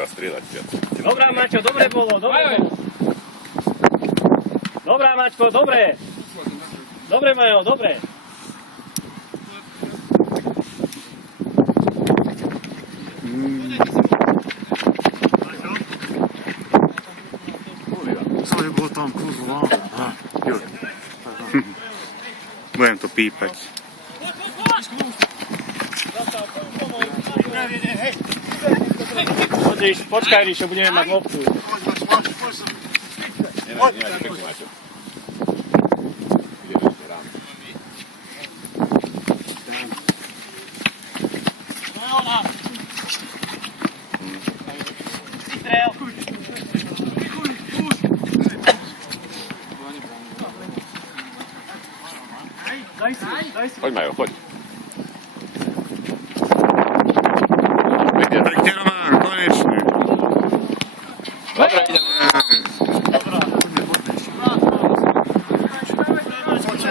treba strieľať viac. Dobrá, Maťo, dobre bolo, dobre bolo. Dobrá, Maťko, dobre. Dobre, Majo, dobre. Co je bolo tam, kurva? Budem to pípať. Počkaj, Ríšo, budeme mať loptu. Nemáš pekne, Maťo. Ideme ešte rám. Poď, Majo, poď. Pekne, Roman, konečne. Dobre, ideme.